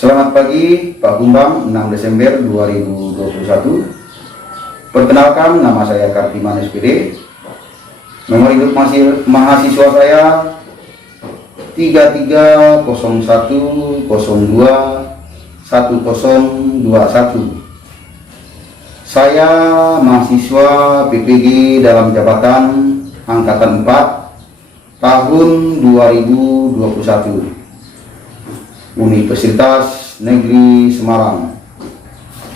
Selamat pagi Pak Kumbang, 6 Desember 2021. Perkenalkan, nama saya Kartiman SPD. Nomor hidup mahasiswa saya 3301021021. Saya mahasiswa PPG dalam jabatan Angkatan 4 tahun 2021. Universitas Negeri Semarang.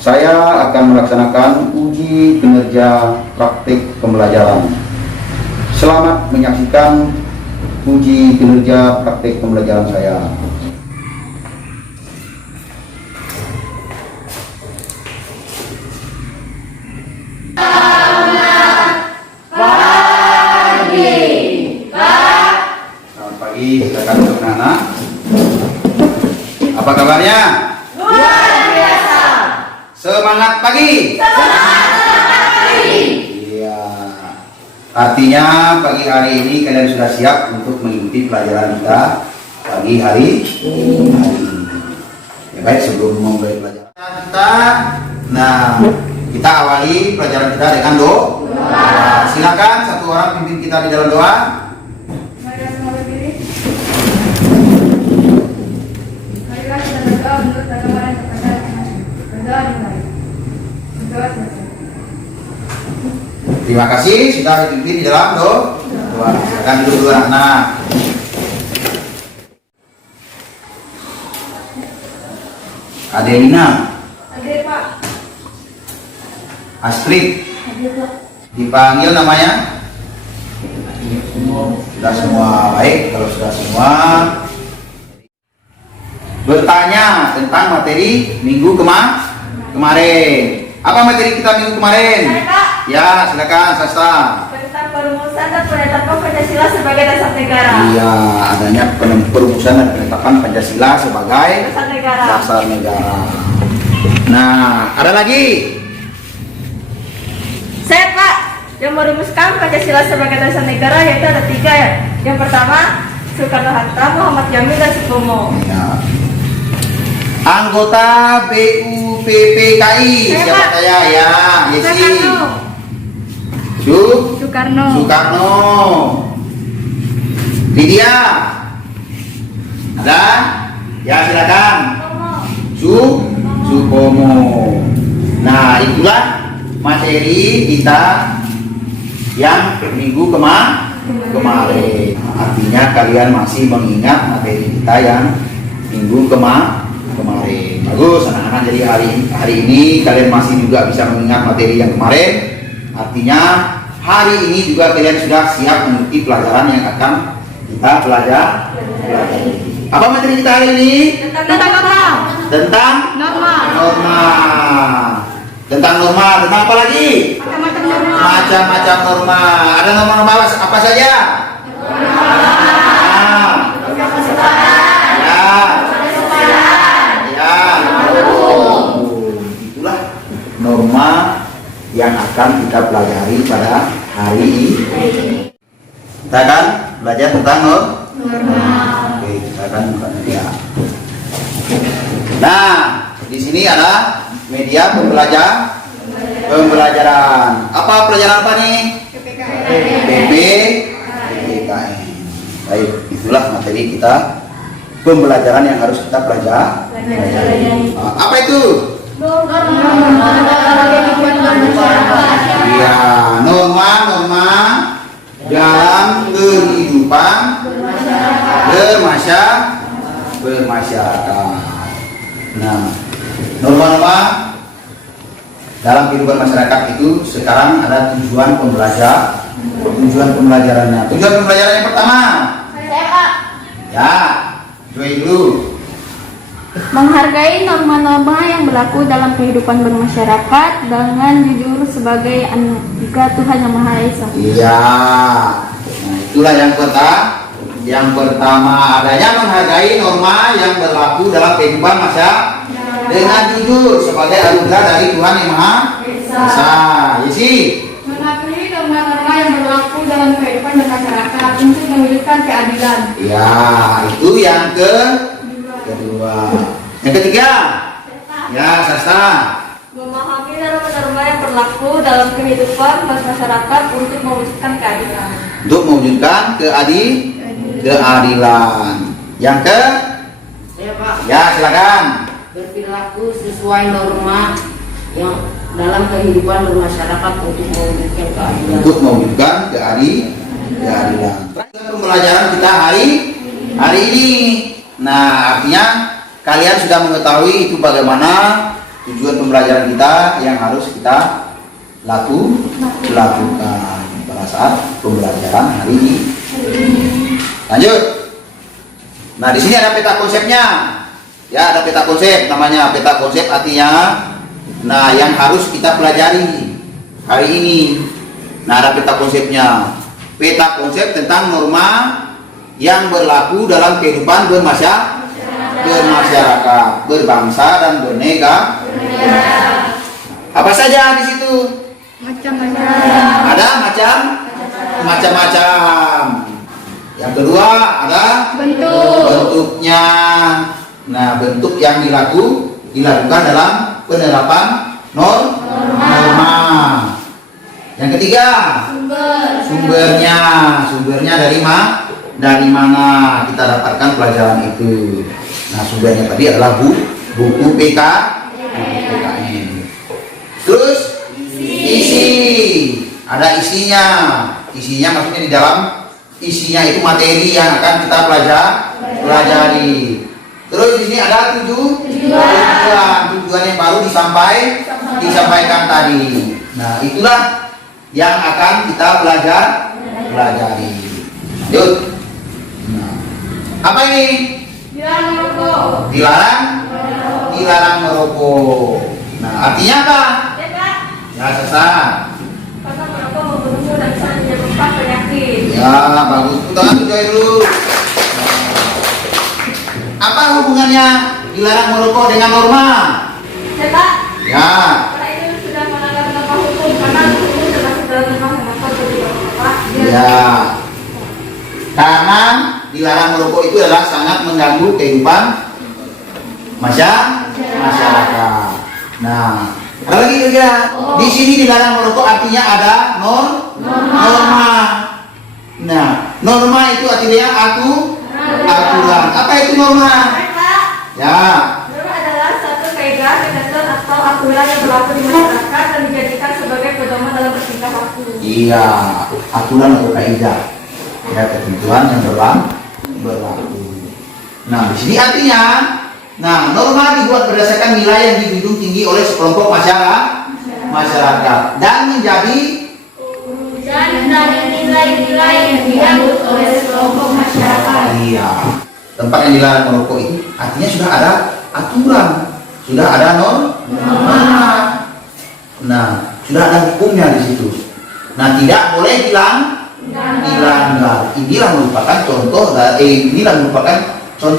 Saya akan melaksanakan uji kinerja praktik pembelajaran. Selamat menyaksikan uji kinerja praktik pembelajaran saya. Selamat pagi, silakan untuk anak. Apa kabarnya? Luar biasa. Semangat pagi. Semangat pagi. Iya. Artinya pagi hari ini kalian sudah siap untuk mengikuti pelajaran kita pagi hari ini. Ya baik, sebelum memulai pelajaran kita awali pelajaran kita dengan doa. Silakan satu orang pimpin kita di dalam doa. Mari semua berdiri. Marilah kita berdoa menurut agama dan kepercayaan masing-masing. Berdoa dimulai. Berdoa selesai. Terima kasih sudah dipimpin di dalam doa. Silakan duduk dulu anak. Adelina, Hadir Pak. Astrid, Hadir Pak. dipanggil namanya? Sudah semua, baik. Kalau sudah semua, bertanya tentang materi minggu kemarin. Apa materi kita minggu kemarin? Saya Pak. Ya, silakan Sasta. Tentang perumusan dan penetapan Pancasila sebagai dasar negara. Iya, adanya perumusan dan penetapan Pancasila sebagai Dasar negara. dasar negara. Nah, ada lagi? Saya Pak yang merumuskan Pancasila sebagai dasar negara yaitu ada 3 ya. Yang pertama Soekarno-Hatta, Muhammad Jamil dan Sutomo. Ya. Anggota BUPPKI Saya, siapa Pak. saya? Ya, Yesi. Soekarno. Soekarno. Lydia. Ada? Ya, silakan. Supomo. Nah, itulah materi kita yang minggu kemarin. Artinya kalian masih mengingat materi kita yang minggu kemarin. Bagus anak-anak, jadi hari ini kalian masih juga bisa mengingat materi yang kemarin. Artinya hari ini juga kalian sudah siap mengikuti pelajaran yang akan kita pelajari. Apa materi kita hari ini? Tentang norma. Tentang Norma. Tentang norma. Tentang apa lagi? Macam-macam norma. Macam-macam norma. Ada norma-norma apa saja? Itulah norma yang akan kita pelajari pada hari ini. Kita akan belajar tentang norma. Oke, kita akan buka media. Nah, di sini ada media pembelajaran. Apa pelajaran apa nih? PPKN. Baik, itulah materi kita pembelajaran yang harus kita pelajari. Apa itu? Ya, norma-norma dalam kehidupan bermasyarakat. Nah, norma-norma dalam kehidupan masyarakat itu sekarang ada tujuan pembelajarannya. Tujuan pembelajaran yang pertama. Saya Pak. Ya, Joy dulu. Menghargai norma-norma yang berlaku dalam kehidupan bermasyarakat dengan jujur sebagai anugerah Tuhan Yang Maha Esa. Iya. Nah, itulah yang pertama adanya menghargai norma yang berlaku dalam kehidupan masyarakat dengan jujur sebagai anugerah dari Tuhan Yang Maha Esa. Yesi. Mengakui norma-norma yang berlaku dalam kehidupan bermasyarakat untuk mewujudkan keadilan. Ya, itu yang kedua. Yang ketiga, ya Sasta. Memahami norma-norma yang berlaku dalam kehidupan masyarakat untuk mewujudkan keadilan. Untuk mewujudkan keadilan. Yang ke? Saya Pak, Ya silakan. berperilaku sesuai norma yang dalam kehidupan bermasyarakat untuk mewujudkan keadilan. Untuk mewujudkan keadilan. Pembelajaran kita hari ini. Nah, artinya kalian sudah mengetahui itu bagaimana tujuan pembelajaran kita yang harus kita lakukan pada saat pembelajaran hari ini. Lanjut. Nah, di sini ada peta konsepnya. Ya, ada peta konsep, namanya peta konsep artinya yang harus kita pelajari hari ini. Nah, ada peta konsepnya. Peta konsep tentang norma yang berlaku dalam kehidupan bermasyarakat, berbangsa dan bernegara. Apa saja di situ? Ada macam-macam. Yang kedua ada bentuknya. Nah, bentuk yang dilakukan dalam penerapan norma. Yang ketiga, sumbernya dari mana kita dapatkan pelajaran itu. Nah, sumbernya tadi adalah buku PKN. Terus isi, ada isinya. Isinya maksudnya di dalam isinya itu materi yang akan kita pelajari. Terus di sini ada tujuan yang baru disampaikan tadi. Nah, itulah yang akan kita pelajari. Lanjut. Nah, apa ini? Dilarang merokok. Nah, artinya apa? Ya, sesat. Karena merokok membunuh dan bisa menyebabkan penyakit. Ya, bagus. Tangan tujuh dulu. Apa hubungannya dilarang merokok dengan norma? Ya. Karena ini sudah melanggar norma hukum, karena hukum termasuk dalam norma merokok jadi Bapak. Ya. Karena dilarang merokok itu adalah sangat mengganggu kehidupan masyarakat. Nah, ada lagi kira-kira di sini dilarang merokok artinya ada norma. Nah, norma itu artinya aturan. Apa itu norma? Ya. Norma adalah satu kaidah, ketentuan atau aturan yang berlaku di masyarakat dan dijadikan sebagai pedoman dalam bertingkah laku. Iya, aturan atau kaidah. Ya, ketentuan yang berlaku. Nah, di sini artinya, norma dibuat berdasarkan nilai yang dijunjung tinggi oleh sekelompok masyarakat dan menjadi dari nilai-nilai yang dianut oleh sekelompok masyarakat. Iya. Tempat yang dilarang merokok itu artinya sudah ada aturan, sudah ada norma. Nah, sudah ada hukumnya di situ. Nah, tidak boleh dilanggar. Inilah merupakan contoh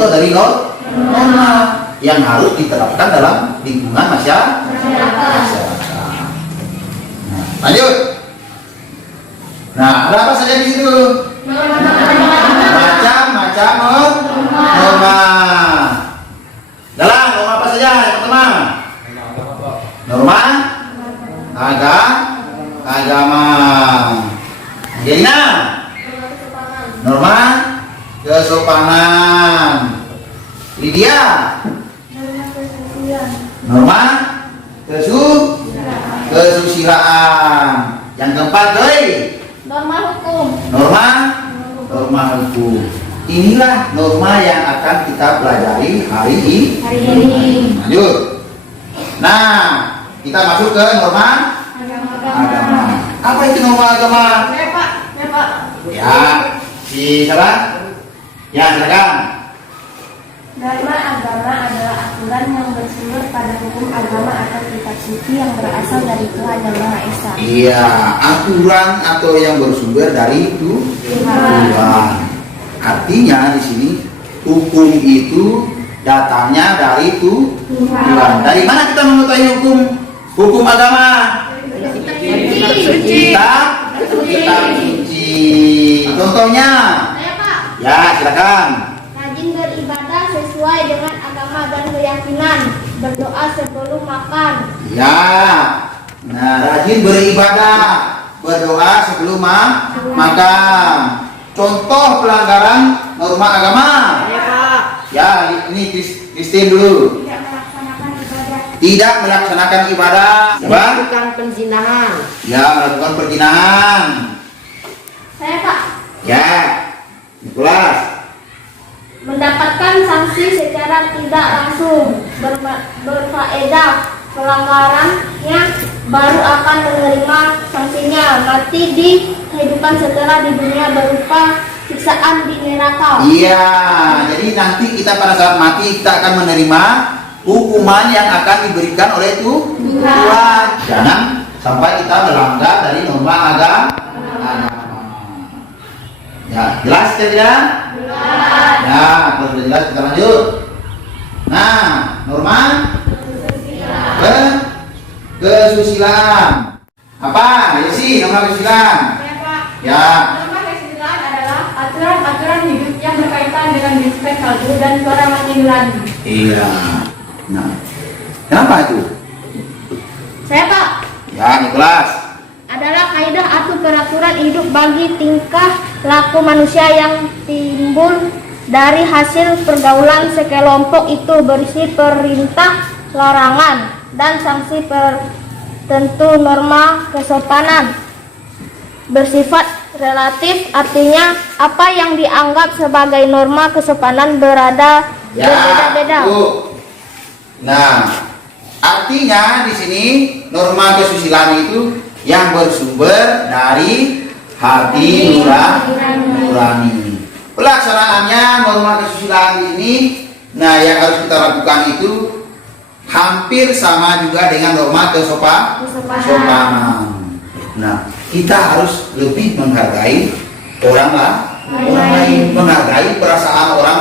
dari norma yang harus diterapkan dalam lingkungan masyarakat. Nah, lanjut. Nah, ada apa saja di situ? Macam-macam norma. Dalam norma apa saja? Yang pertama, norma agama. Jelina, norma kesopanan. Lydia, norma kesusilaan. Yang keempat, Norma hukum. Norma hukum. Inilah norma yang akan kita pelajari hari ini. Lanjut. Nah, kita masuk ke norma agama. Apa itu norma agama? Ya Pak. Ya, si siapa? Ya, silakan. Norma agama adalah aturan yang bersumber pada hukum agama atau kitab suci yang berasal dari Tuhan Yang Maha Esa. Iya, aturan atau yang bersumber dari Tuhan. Artinya di sini hukum itu datangnya dari Tuhan. Dari mana kita mengetahui hukum agama? Kitab suci. Contohnya? Saya Pak. Ya, silakan. Rajin beribadah sesuai dengan agama dan keyakinan keyakinan, berdoa sebelum makan. Ya. Nah, rajin beribadah, berdoa sebelum makan. Contoh pelanggaran norma agama. Saya Pak. Ya, ini Kristin dulu. Tidak melaksanakan ibadah. Tidak melaksanakan ibadah. Apa? Melakukan penzinahan. Ya, melakukan perzinahan. Saya Pak, Ya. Kelas. mendapatkan sanksi secara tidak langsung berfaedah, pelanggarannya baru akan menerima sanksinya mati di kehidupan setelah di dunia berupa siksaan di neraka. Iya, jadi nanti kita pada saat mati kita akan menerima hukuman yang akan diberikan oleh Tuhan. Jangan sampai kita melanggar dari norma agama. Ya, jelas tidak? Ya, kalau sudah jelas kita lanjut. Nah, norma kesusilaan. Apa? Ya sih, norma kesusilaan. Saya Pak, Ya. norma kesusilaan adalah aturan-aturan hidup yang berkaitan dengan respek kalbu dan suara mati nurani. Iya. Nah, kenapa itu? Saya Pak, Ya, Nicholas. adalah kaidah atau peraturan hidup bagi tingkah laku manusia yang timbul dari hasil pergaulan sekelompok itu berisi perintah, larangan, dan sanksi tertentu. Norma kesopanan bersifat relatif, artinya apa yang dianggap sebagai norma kesopanan berada berbeda-beda. Bu. Nah, artinya di sini norma kesusilaan itu yang bersumber dari hati nurani. Pelaksanaannya norma kesusilaan ini, nah yang harus kita lakukan itu hampir sama juga dengan norma kesopanan. Nah, kita harus lebih menghargai orang lain, menghargai perasaan orang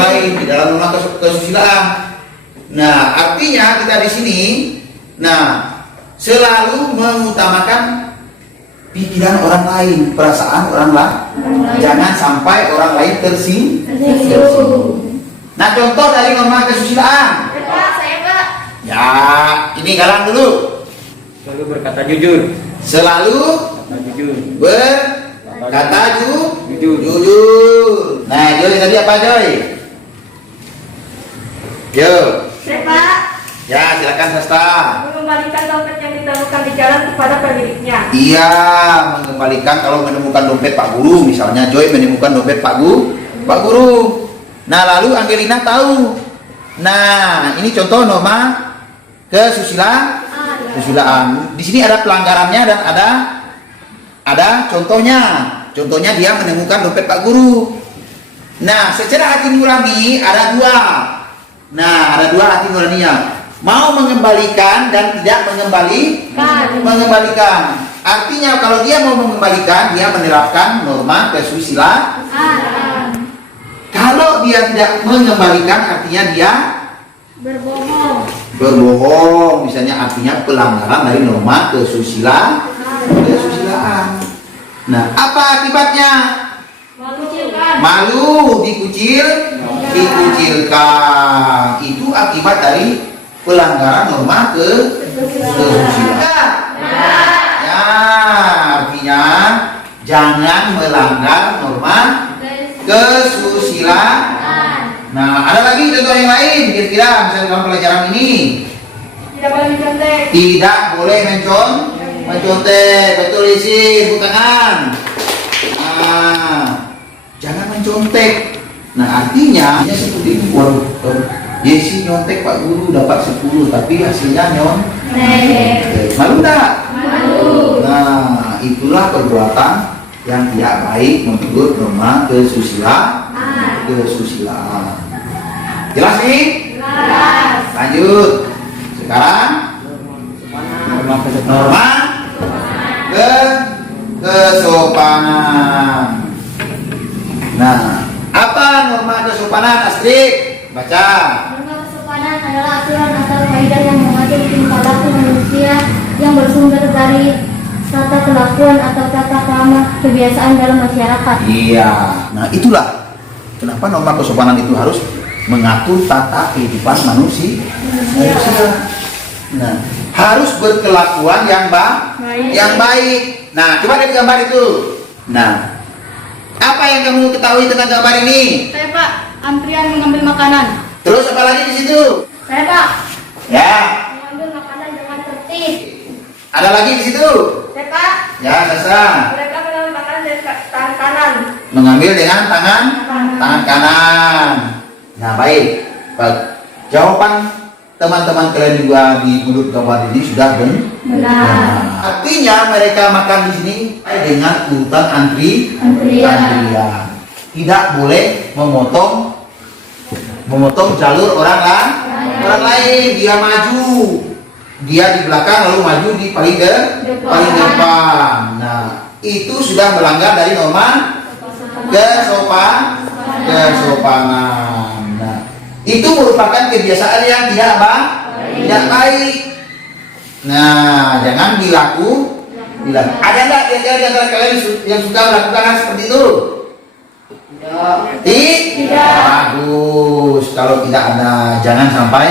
lain di dalam norma kesusilaan. Nah, artinya kita di sini, nah selalu mengutamakan pikiran orang lain, perasaan orang lain. Jangan sampai orang lain tersinggung. Nah, contoh dari norma kesusilaan. Saya Pak, Ya, ini Galang dulu. Selalu berkata jujur. Selalu Kata jujur. berkata Jujur. jujur. Nah, Joy tadi apa Joy? Yo. saya Pak, Ya, silakan Sasta. mengembalikan dompet yang ditemukan di jalan kepada pemiliknya. Iya, mengembalikan kalau menemukan dompet Pak Guru, misalnya Joy menemukan dompet Pak Guru. Nah, lalu Angelina tahu. Nah, ini contoh norma kesusilaan. Di sini ada pelanggarannya dan ada contohnya. Contohnya dia menemukan dompet Pak Guru. Nah, secara hati nurani ada dua. Nah, ada dua hati nuraninya. Mau mengembalikan dan tidak mengembalikan. Artinya kalau dia mau mengembalikan, dia menerapkan norma kesusilaan. Kalau dia tidak mengembalikan, artinya dia berbohong. Misalnya artinya pelanggaran dari norma kesusilaan. Nah, apa akibatnya? Malu, dikucilkan. Itu akibat dari pelanggaran norma kesusilaan. Ya, artinya jangan melanggar norma kesusilaan. Nah, ada lagi contoh yang lain kira-kira misalnya dalam pelajaran ini. Tidak boleh mencontek. Tidak boleh mencontek. Betul isi, tepuk tangan. Nah, jangan mencontek. Nah, artinya seperti ini. Waduh, Yesi nyontek Pak Guru dapat 10, tapi hasilnya malu enggak? Malu. Nah, itulah perbuatan yang tidak baik menurut norma kesusilaan. Jelas nih? Jelas. Lanjut. Sekarang norma kesopanan. Nah, apa norma kesopanan, Astrid? Baca. Norma kesopanan adalah aturan atau kaidah yang mengatur tingkah laku manusia yang bersumber dari tata kelakuan atau tata krama kebiasaan dalam masyarakat. Iya. Nah, itulah kenapa norma kesopanan itu harus mengatur tata kehidupan manusia. Nah, harus berkelakuan yang baik. Nah, coba lihat gambar itu. Nah, apa yang kamu ketahui tentang gambar ini? Saya Pak, antrian mengambil makanan. Terus apa lagi di situ? Saya Pak, Ya, mengambil makanan dengan tertib. ada lagi di situ. Saya Pak, Ya, Sasa. mereka mengambil makanan dari tangan kanan. Mengambil dengan tangan kanan. Nah, baik. Jawaban teman-teman kalian juga di mulut gambar ini sudah benar. Artinya mereka makan di sini dengan urutan antrian. Tidak boleh memotong jalur orang lain. Dia maju, dia di belakang lalu maju di paling depan. Nah, itu sudah melanggar dari norma kesopanan. Nah, itu merupakan kebiasaan yang tidak baik. Nah, jangan dilakukan. Ada nggak di antara kalian yang suka melakukan hal seperti itu? Tidak. Bagus. Kalau tidak ada, jangan sampai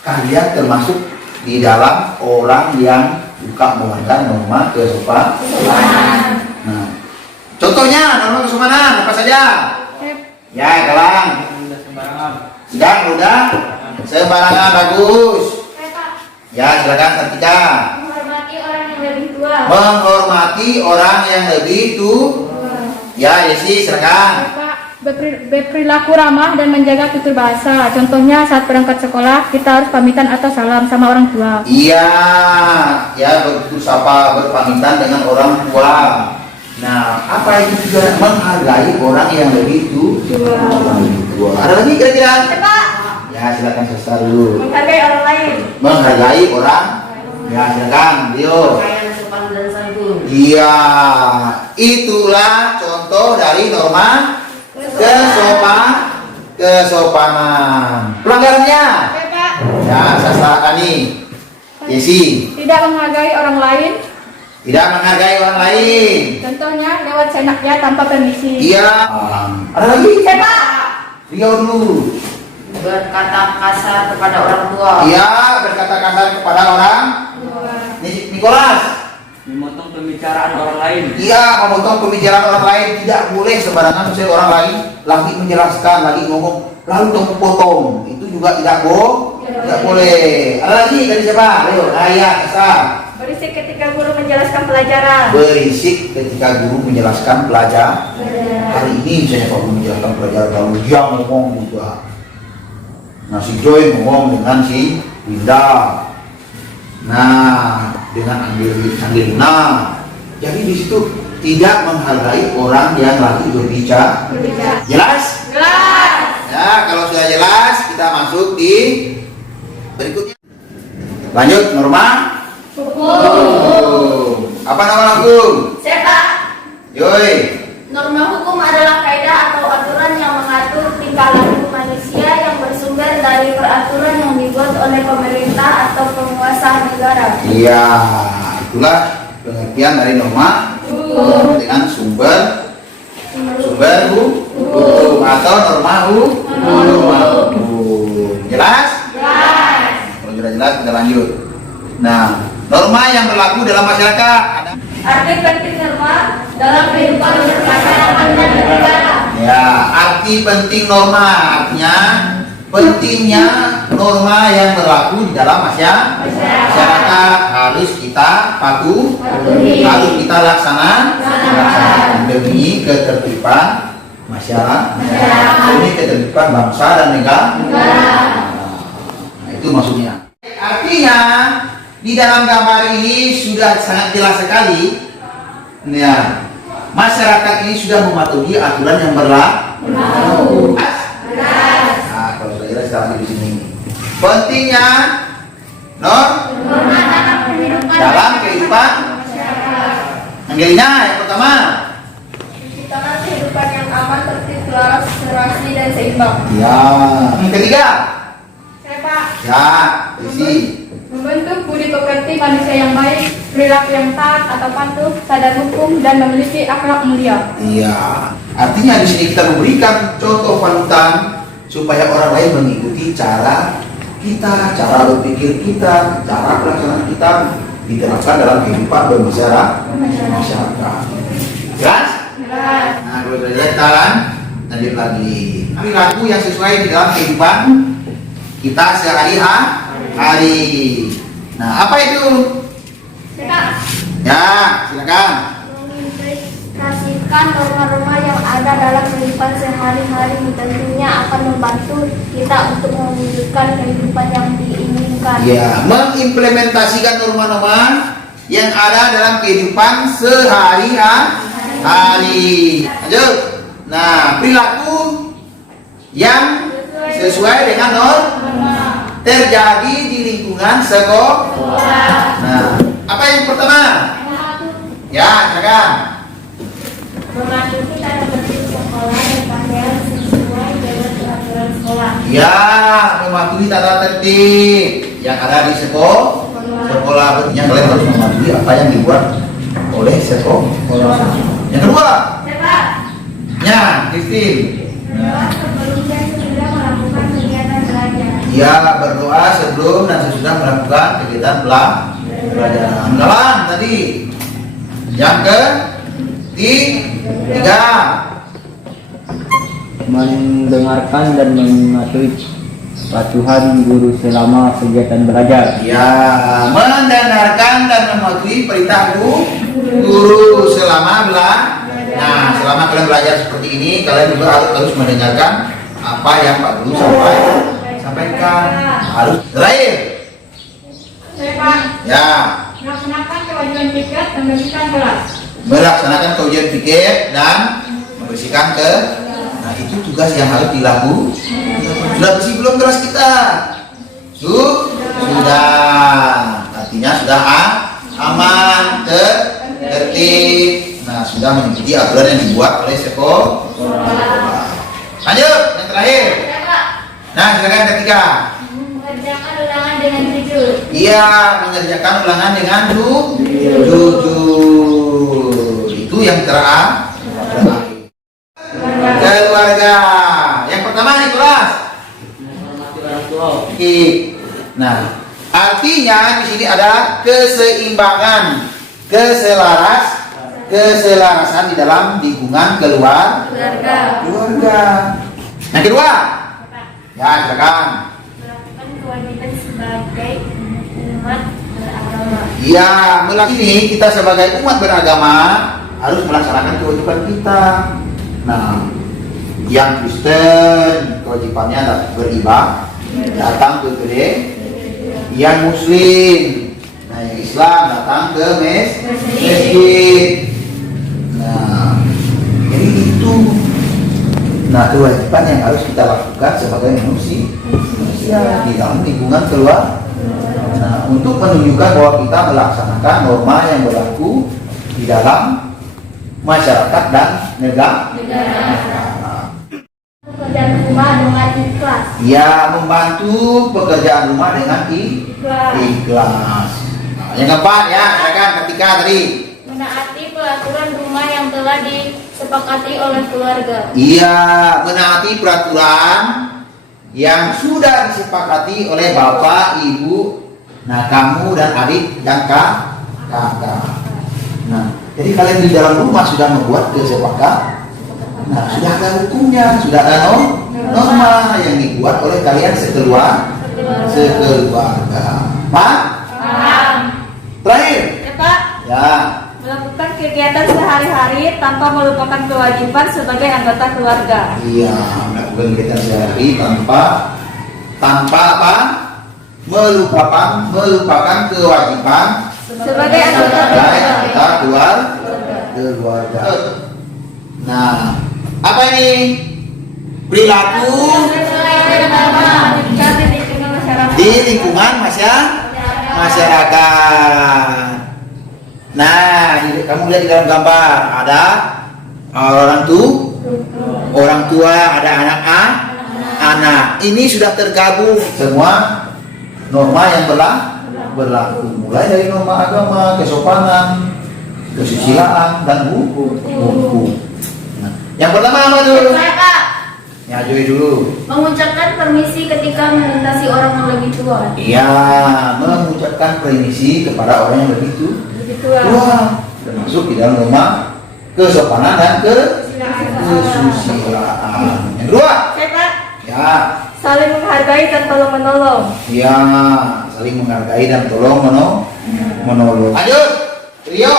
kalian termasuk di dalam orang yang suka melanggar norma kesopanan. Nah, contohnya norma kesopanan apa saja? Ya, Galang. Sedang, udah. Sembarangan, bagus. Ya, silakan Sartika. Menghormati orang yang lebih tua. Menghormati orang yang lebih tua. Ya, Yesi, silakan. Pak, berperilaku ramah dan menjaga tutur bahasa. Contohnya saat berangkat sekolah, kita harus pamitan atau salam sama orang tua. Iya, ya bertutur sapa, berpamitan dengan orang tua. Nah, apa itu juga menghargai orang yang lebih tua. Ada lagi kira-kira? Pak, Ya, silakan selesai dulu. menghargai orang lain. Menghargai orang. Ya, silakan, Dio. Pakaian sopan dan santun. Iya, itulah contoh dari norma kesopanan. Pelanggarannya? Pak, Ya, Sastra Kani. Yesi, tidak menghargai orang lain. tidak menghargai orang lain. Contohnya lewat senaknya tanpa permisi. Iya. Ada lagi? Pak, Rio dulu. Berkata kasar kepada orang tua. Iya, berkata kasar kepada orang. Nikolas. Memotong pembicaraan orang lain. Iya, memotong pembicaraan orang lain tidak boleh sembarangan. Misalnya orang lain lagi menjelaskan, lagi ngomong, lalu kamu potong. Itu juga tidak boleh. Ada lagi dari siapa? Ayo, Raya, kasar. berisik ketika guru menjelaskan pelajaran. Berisik ketika guru menjelaskan pelajaran. Hari ini misalnya Pak Guru menjelaskan pelajaran, lalu dia ngomong juga. Nah, si Joy ngomong dengan si Linda. Nah, dengan Angelina. Jadi di situ tidak menghargai orang yang lagi berbicara. Jelas? Jelas. Ya, kalau sudah jelas, kita masuk di berikutnya. Lanjut, norma. Hukum. Apa nama hukum? Siapa? Joy. Norma hukum adalah kaidah atau aturan yang mengatur tingkah laku manusia yang bersumber dari peraturan yang dibuat oleh pemerintah atau penguasa negara. Iya, itulah pengertian dari norma dengan sumber hukum atau norma hukum. Jelas? Jelas. Kalau sudah jelas, kita lanjut. Nah, norma yang berlaku dalam masyarakat ada. Arti penting norma dalam kehidupan masyarakat dan negara. Ya, arti penting norma artinya pentingnya norma yang berlaku di dalam masyarakat harus kita patuhi, harus kita laksanakan demi ketertiban masyarakat, demi ketertiban bangsa dan negara. Nah, itu maksudnya. Artinya di dalam gambar ini sudah sangat jelas sekali. Ya, masyarakat ini sudah mematuhi aturan yang berlaku. Nah, kalau sudah jelas kita lanjut di sini. Pentingnya dalam kehidupan. Angelina yang pertama. Menciptakan kehidupan yang aman, tertib, selaras, serasi, dan seimbang. Ya. Yang ketiga. Saya Pak, Ya, isi. membentuk budi pekerti manusia yang baik, perilaku yang taat atau patuh, sadar hukum, dan memiliki akhlak mulia. Iya. Artinya di sini kita memberikan contoh panutan supaya orang lain mengikuti cara kita, cara berpikir kita, cara pelaksanaan kita diterapkan dalam kehidupan bermasyarakat. Jelas? Nah, kalau sudah jelas kan, lanjut lagi. Perilaku yang sesuai di dalam kehidupan kita sehari-hari. Nah, apa itu? Ya, silakan. Mengimplementasikan norma-norma yang ada dalam kehidupan sehari-hari tentunya akan membantu kita untuk mewujudkan kehidupan yang diinginkan. Ya, mengimplementasikan norma-norma yang ada dalam kehidupan sehari-hari. Lanjut. Nah, perilaku yang sesuai dengan norma terjadi di lingkungan sekolah. Nah, apa yang pertama? Ya, silakan. Mematuhi tata tertib sekolah dan pakaian sesuai dengan peraturan sekolah. Ya, mematuhi tata tertib yang ada di sekolah. Berarti kalian harus mematuhi apa yang dibuat oleh sekolah. Yang kedua, ya, Christine. Sebelum dan sesudah melakukan kegiatan belajar. Ya, berdoa sebelum dan sesudah melakukan kegiatan belajar. Galang tadi. Yang ketiga, Mendengarkan dan mematuhi patuhan guru selama kegiatan belajar. ya, mendengarkan dan mematuhi perintah guru selama belajar. Nah, selama kalian belajar seperti ini, kalian juga harus mendengarkan apa yang Pak Guru sampaikan. Harus terakhir. Ya, Melaksanakan kewajiban piket dan membersihkan kelas. melaksanakan keujian pikir dan membersihkan nah itu tugas yang harus dilakukan. Sudah bersih belum kelas kita? Sudah. Artinya sudah aman, tertib. Nah, sudah mengikuti aturan yang dibuat oleh sekolah. Lanjut, yang terakhir. Nah, silakan ketiga. Mengerjakan ulangan dengan jujur. Iya, mengerjakan ulangan dengan jujur. Itu yang terakhir. Keluarga. Yang pertama nih kelas. Menghormati orang tua. Oke. Nah, artinya di sini ada keseimbangan, keselarasan di dalam lingkungan keluarga. Yang kedua, ya silakan. Melakukan kewajiban sebagai umat beragama. Ya, ini kita sebagai umat beragama harus melaksanakan kewajiban kita. Nah, yang Kristen kewajibannya beribadah, datang ke gereja. Yang Muslim, nah yang Islam datang ke masjid. Nah, jadi itu. Nah, kewajiban yang harus kita lakukan sebagai manusia di dalam lingkungan keluarga. Nah, untuk menunjukkan bahwa kita melaksanakan norma yang berlaku di dalam masyarakat dan negara. Pekerjaan rumah dengan ikhlas. Ya, membantu pekerjaan rumah dengan ikhlas. Nah, yang keempat ya, silakan ketika tadi. Menaati peraturan rumah yang telah disepakati oleh keluarga. Iya, menaati peraturan yang sudah disepakati oleh bapak, ibu, nah kamu dan adik dan kakak. Nah, jadi kalian di dalam rumah sudah membuat kesepakatan. Nah, sudah ada hukumnya, sudah ada norma yang dibuat oleh kalian sekeluarga. Pak? Terakhir. Ya, Pak. Ya. Melakukan kegiatan sehari-hari tanpa melupakan kewajiban sebagai anggota keluarga. Iya, melakukan kegiatan sehari tanpa apa? Melupakan kewajiban Sebagai anggota keluarga. Nah, apa ini? Perilaku di lingkungan masyarakat. Nah, kamu lihat di dalam gambar ada orang tua, ada anak. Ini sudah tergabung semua norma yang berlaku, mulai dari norma agama, kesopanan, kesusilaan dan hukum. Nah, yang pertama apa dulu? Ya, Joy dulu. Mengucapkan permisi ketika melintasi orang yang lebih tua. Iya, mengucapkan permisi kepada orang yang lebih Lebih tua. tua. Termasuk di dalam rumah kesopanan dan kesusilaan. Yang kedua, Saya Pak, ya, saling menghargai dan tolong menolong. ya, saling menghargai dan tolong menolong. Lanjut, Rio.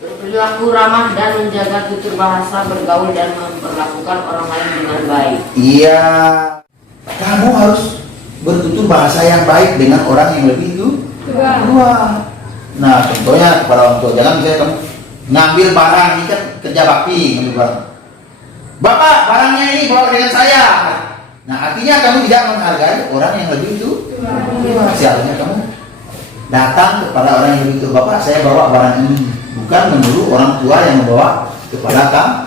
Berperilaku ramah dan menjaga tutur bahasa, bergaul dan memperlakukan orang lain dengan baik. Iya, kamu harus bertutur bahasa yang baik dengan orang yang lebih tua. Nah, contohnya kepada orang tua, jangan misalnya kamu ngambil barang, ini kan kerja bakti, ngambil barang. Bapak, barangnya ini bawa dengan saya. Nah, artinya kamu tidak menghargai orang yang lebih tua. Seharusnya kamu datang kepada orang yang lebih tua. Bapak, saya bawa barang ini. Bukan menurut orang tua yang membawa kepada kamu,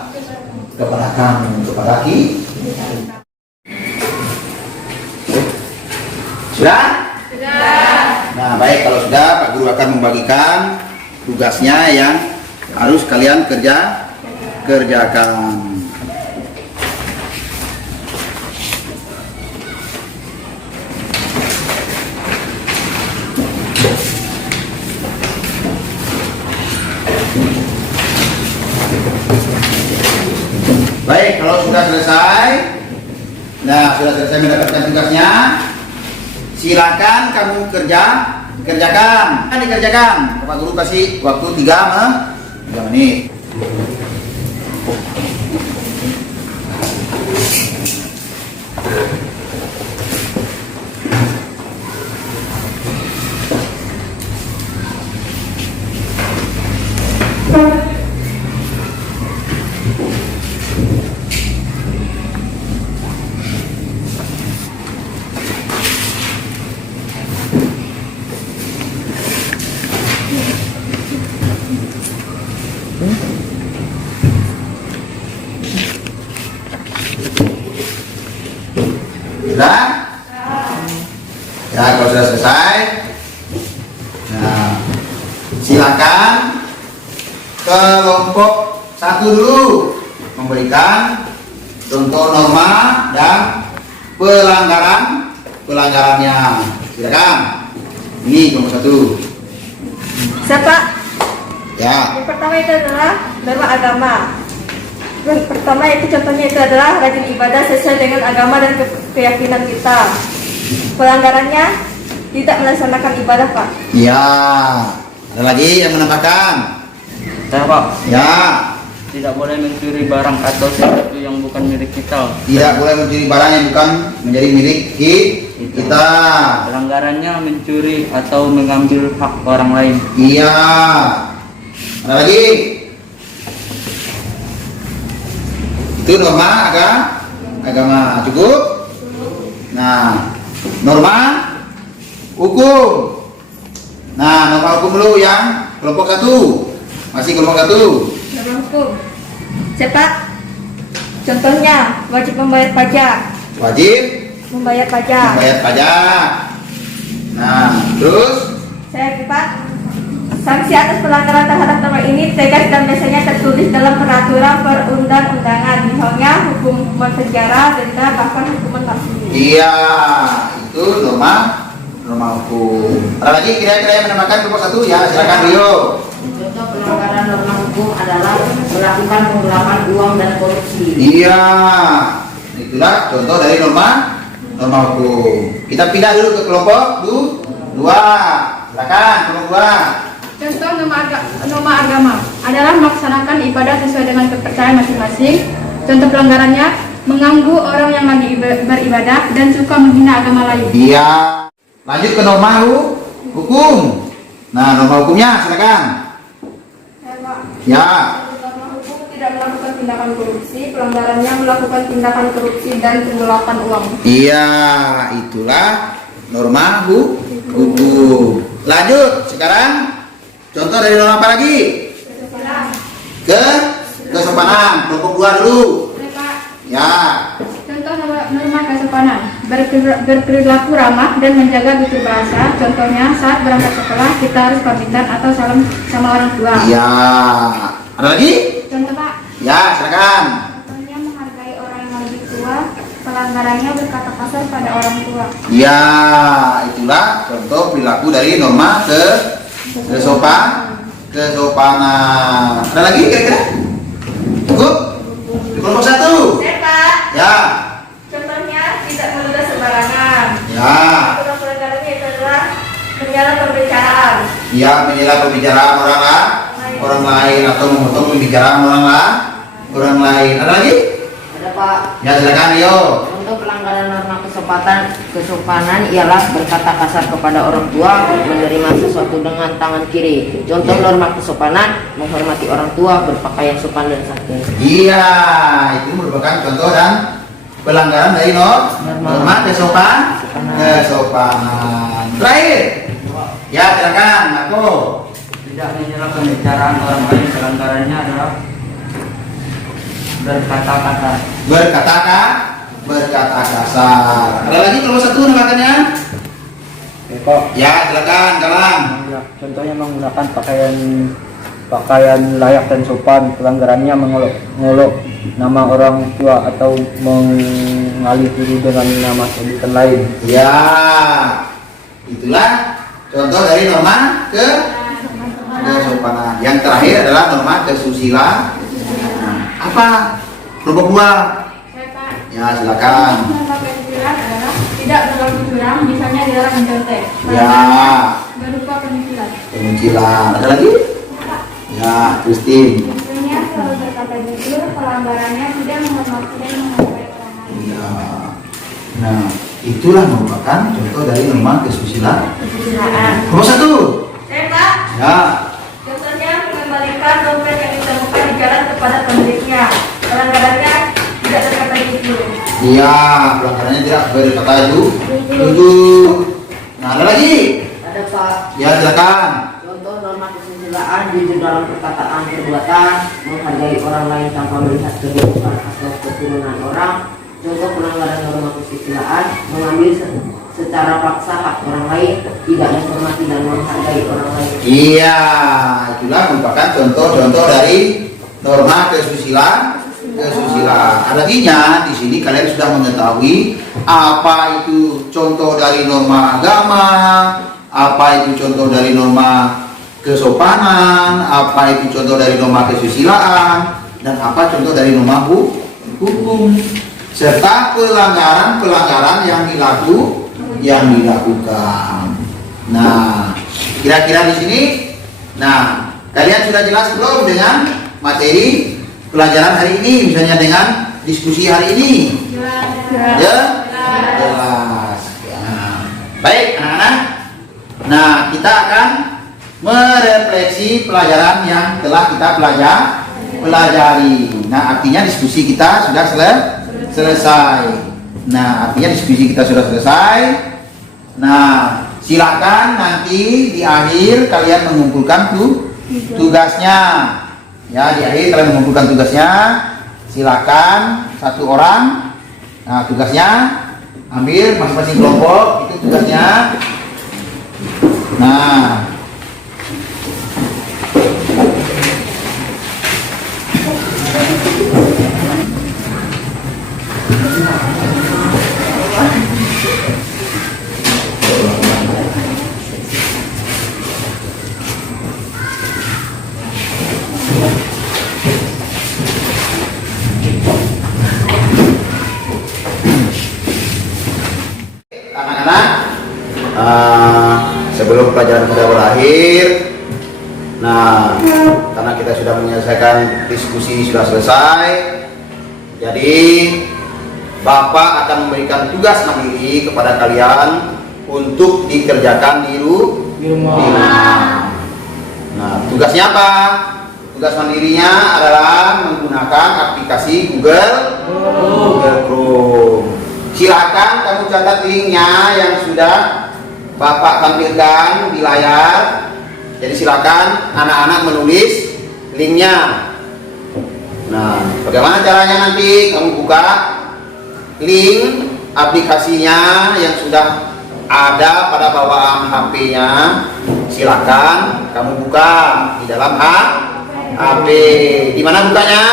kepada kita. Sudah? Nah, baik, kalau sudah, Pak Guru akan membagikan tugasnya yang harus kalian kerjakan. Baik, kalau sudah selesai, mendapatkan tugasnya, silakan kamu kerjakan. Kan dikerjakan. Pak Guru kasih waktu 3 menit. Sudah? Ya, kalau sudah selesai, nah, silakan kelompok 1 dulu memberikan contoh norma dan pelanggarannya. Silakan. Ini kelompok 1. Siapa? Ya. Yang pertama itu adalah norma agama. Yang pertama itu contohnya itu adalah rajin ibadah sesuai dengan agama dan keyakinan kita. Pelanggarannya tidak melaksanakan ibadah, Pak. Ya. Ada lagi yang menambahkan? Saya Pak, Ya. tidak boleh mencuri barang atau sesuatu yang bukan milik kita. Tidak boleh mencuri barang yang bukan menjadi milik kita. Pelanggarannya mencuri atau mengambil hak orang lain. Iya. Ada lagi? Itu norma agama cukup. Nah, norma hukum. Nah, norma hukum dulu yang kelompok 1. Masih kelompok 1. Norma hukum. Siapa? Contohnya wajib membayar pajak. Wajib Membayar pajak. membayar pajak. Nah, terus Saya Pak. Sanksi atas pelanggaran terhadap norma ini tegas dan biasanya tertulis dalam peraturan perundang-undangan, misalnya hukuman penjara, denda, bahkan hukuman mati. iya, itu norma hukum. Ada lagi kira-kira yang menambahkan kelompok 1? Ya, silakan Rio. Contoh pelanggaran norma hukum adalah melakukan penggelapan uang dan korupsi. Iya, itulah contoh dari norma hukum. Kita pindah dulu ke kelompok 2. Silakan kelompok 2. Contoh norma agama adalah melaksanakan ibadah sesuai dengan kepercayaan masing-masing. Contoh pelanggarannya mengganggu orang yang lagi beribadah dan suka menghina agama lain. Iya. Lanjut ke norma hukum. Nah, norma hukumnya silakan. Ya. Norma hukum tidak melakukan tindakan korupsi, pelanggarannya melakukan tindakan korupsi dan penggelapan uang. Iya, itulah norma hukum. Lanjut sekarang. Contoh dari norma apa lagi? Kesopanan. Kelompok 2 dulu. Ya. Contoh norma kesopanan berperilaku ramah dan menjaga tutur bahasa. Contohnya saat berangkat sekolah kita harus pamitan atau salam sama orang tua. Iya. Ada lagi? Contoh Pak. Ya, silakan. Contohnya menghargai orang yang lebih pelanggarannya berkata kasar pada orang tua. Ya, itulah contoh perilaku dari norma kesopanan. Ada lagi kira-kira? Cukup? Di kelompok 1. Saya Pak. Ya. Contohnya tidak meludah sembarangan. Ya. Aturan pelanggarannya itu adalah menyela pembicaraan. Ya, menyela pembicaraan orang lain atau memotong pembicaraan orang lain. Ada lagi? Ada Pak. Ya, silakan Rio. Untuk pelanggaran norma kesopanan ialah berkata kasar kepada orang tua, menerima sesuatu dengan tangan kiri. Contoh norma kesopanan, menghormati orang tua, berpakaian sopan dan santun. Iya, itu merupakan contoh dan pelanggaran dari norma kesopanan. Terakhir. Ya, silakan aku. Tidak menyela pembicaraan orang lain, pelanggarannya adalah berkata kasar. Ada lagi kalau 1 namanya? Kok Ya, silakan, Galang. contohnya menggunakan pakaian layak dan sopan, pelanggarannya mengolok nama orang tua atau mengalih diri dengan nama sebutan lain. Ya, itulah contoh dari norma kesopanan. Yang terakhir adalah norma kesusilaan. Apa? Kelompok 2. Saya Pak. Ya, silakan. Norma kesusilaan adalah tidak berlaku curang, misalnya dilarang mencontek. Ya, Berupa penyusilan. penyucilan. Ada lagi? Ya, Christine. Contohnya selalu berkata jujur, pelanggarannya tidak menghormati dan menghargai orang lain. Ya. Nah, itulah merupakan contoh dari norma kesusilaan. Kesusilaan. Kelompok 1. Saya Pak. Ya. Contohnya mengembalikan dompet yang ditemukan di jalan kepada pemiliknya. Pelanggarannya tidak berkata jujur. Iya, pelanggarannya tidak berkata jujur. Nah, ada lagi? Ada Pak. Ya, silakan. Contoh norma kesusilaan jujur dalam perkataan perbuatan, menghargai orang lain tanpa melihat kedudukan atau keturunan orang. Contoh pelanggaran norma kesusilaan, mengambil secara paksa hak orang lain, tidak menghormati dan menghargai orang lain. Iya, itulah merupakan contoh-contoh dari norma kesusilaan. Artinya di sini kalian sudah mengetahui apa itu contoh dari norma agama, apa itu contoh dari norma kesopanan, apa itu contoh dari norma kesusilaan, dan apa contoh dari norma hukum, serta pelanggaran-pelanggaran yang dilakukan. Nah, kira-kira di sini, nah kalian sudah jelas belum dengan materi pelajaran hari ini, misalnya dengan diskusi hari ini? Ya, jelas. Ya. Baik, anak-anak. Nah, kita akan merefleksi pelajaran yang telah kita pelajari. Nah, artinya diskusi kita sudah selesai. Nah, silakan nanti di akhir kalian mengumpulkan tugasnya. Ya, di akhir kalian mengumpulkan tugasnya. Silakan 1 orang. Nah, tugasnya ambil masing-masing kelompok, itu tugasnya. Nah, anak-anak, sebelum pelajaran kita berakhir, nah karena kita sudah menyelesaikan diskusi sudah selesai, jadi Bapak akan memberikan tugas mandiri kepada kalian untuk dikerjakan di rumah. Nah, tugasnya apa? Tugas mandirinya adalah menggunakan aplikasi Google Chrome. Silakan kamu catat linknya yang sudah Bapak tampilkan di layar. Jadi silakan anak-anak menulis linknya. Nah, bagaimana caranya nanti? Kamu buka link aplikasinya yang sudah ada pada bawaan HP-nya. Silakan kamu buka di dalam HP. Di mana bukanya?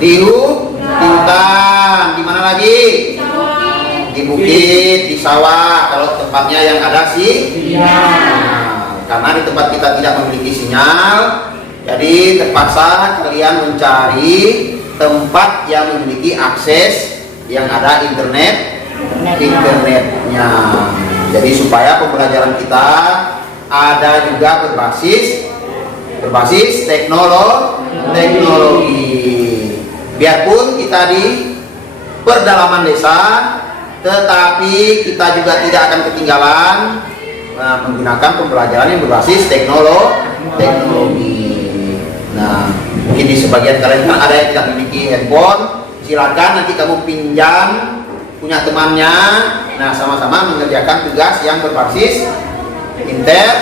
Di Di hutan. Di mana lagi? Di bukit, di sawah. Kalau tempatnya yang ada sih. Nah, karena di tempat kita tidak memiliki sinyal, jadi terpaksa kalian mencari tempat yang memiliki akses yang ada internetnya. Jadi supaya pembelajaran kita ada juga berbasis teknologi. Biarpun kita di pedalaman desa, tetapi kita juga tidak akan ketinggalan menggunakan pembelajaran yang berbasis teknologi. Nah, mungkin di sebagian kalian kan ada yang tidak memiliki handphone, silakan nanti kamu pinjam punya temannya. Nah, sama-sama mengerjakan tugas yang berbasis internet,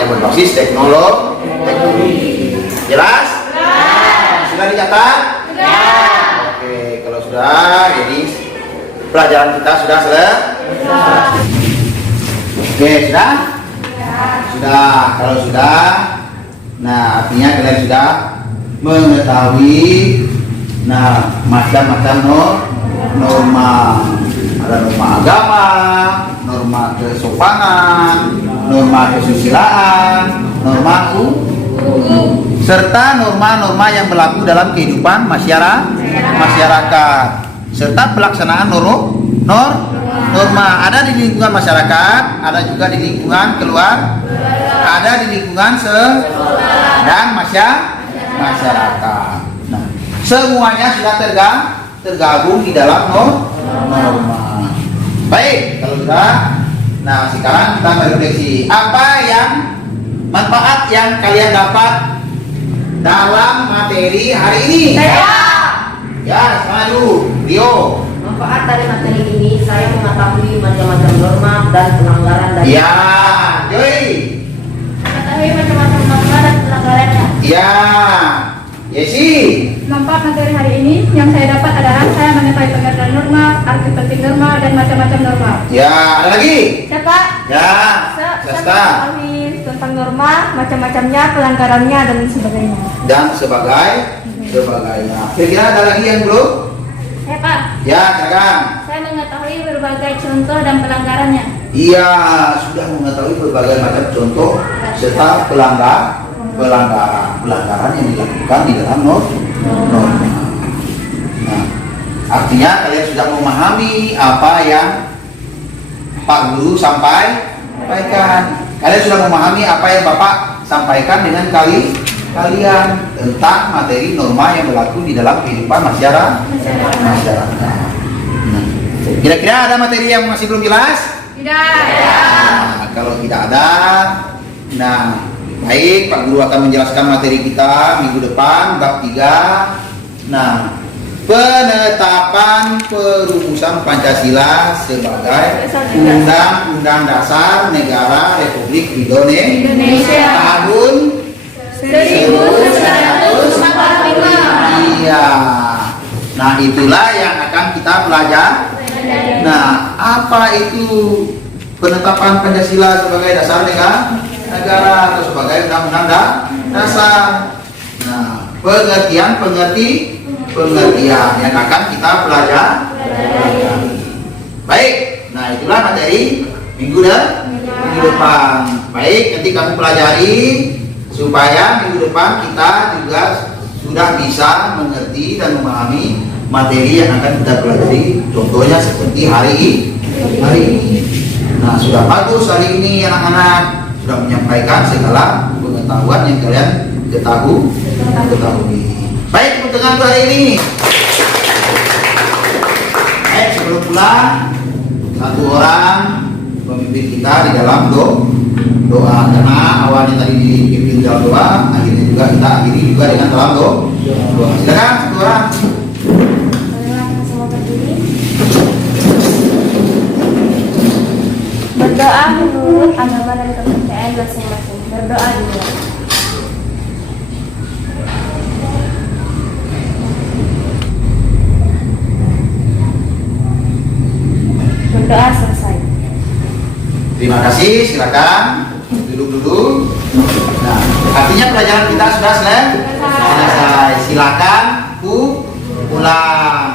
yang berbasis teknologi. Jelas? Sudah dicatat? Oke, kalau sudah, jadi pelajaran kita sudah selesai. Oke, sudah? Sudah. Kalau sudah, nah artinya kalian sudah mengetahui macam-macam norma. Ada norma agama, norma kesopanan, norma kesusilaan, norma hukum, serta norma-norma yang berlaku dalam kehidupan masyarakat, serta pelaksanaan norma ada di lingkungan masyarakat, ada juga di lingkungan keluar, ada di lingkungan dan masyarakat. Nah, semuanya sudah tergabung di dalam norma. Baik, kalau sudah, nah sekarang kita merefleksi apa yang manfaat yang kalian dapat dalam materi hari ini. Ya, selalu Rio. Manfaat dari materi ini, saya mengetahui macam-macam norma dan pelanggaran dari. Ya, Joy. Mengetahui macam-macam norma dan pelanggarannya. Ya, Yesi. Manfaat materi hari ini yang saya dapat adalah saya mengetahui pengertian norma, arti penting norma, dan macam-macam norma. Ya, ada lagi? Siapa? Ya, Saya Sasta. mengetahui tentang norma, macam-macamnya, pelanggarannya, dan sebagainya. Dan sebagainya. Kira-kira ada lagi yang belum? Saya Pak, Ya, silakan. saya mengetahui berbagai contoh dan pelanggarannya. Iya, sudah mengetahui berbagai macam contoh serta pelanggaran yang dilakukan di dalam norma. Nah, artinya kalian sudah memahami apa yang Pak Guru sampaikan. Kalian sudah memahami apa yang Bapak sampaikan dengan kalian tentang materi norma yang berlaku di dalam kehidupan masyarakat. Nah, kira-kira ada materi yang masih belum jelas? Tidak. Nah, kalau tidak ada, nah baik, Pak Guru akan menjelaskan materi kita minggu depan bab 3. Nah, penetapan perumusan Pancasila sebagai Undang-Undang Dasar Negara Republik Indonesia tahun 1945. Iya. Nah, itulah yang akan kita pelajari. Nah, apa itu penetapan Pancasila sebagai dasar negara atau sebagai undang-undang dasar? Nah, pengertian yang akan kita pelajari. Baik, nah itulah materi minggu depan. Baik, nanti kamu pelajari supaya minggu depan kita juga sudah bisa mengerti dan memahami materi yang akan kita pelajari. Contohnya seperti hari ini. Nah, sudah bagus hari ini anak-anak sudah menyampaikan segala pengetahuan yang kalian ketahui. Baik, tepuk tangan untuk hari ini. Baik, sebelum pulang, satu orang pemimpin kita di dalam doa, karena awalnya tadi dipimpin dalam doa, akhirnya juga kita akhiri juga dengan dalam doa. Silakan satu orang. Berdoa menurut agama dan kepercayaan masing-masing. Berdoa dulu. Berdoa selesai. Terima kasih, silakan duduk dulu. Nah, artinya pelajaran kita sudah selesai. Silakan Ulang.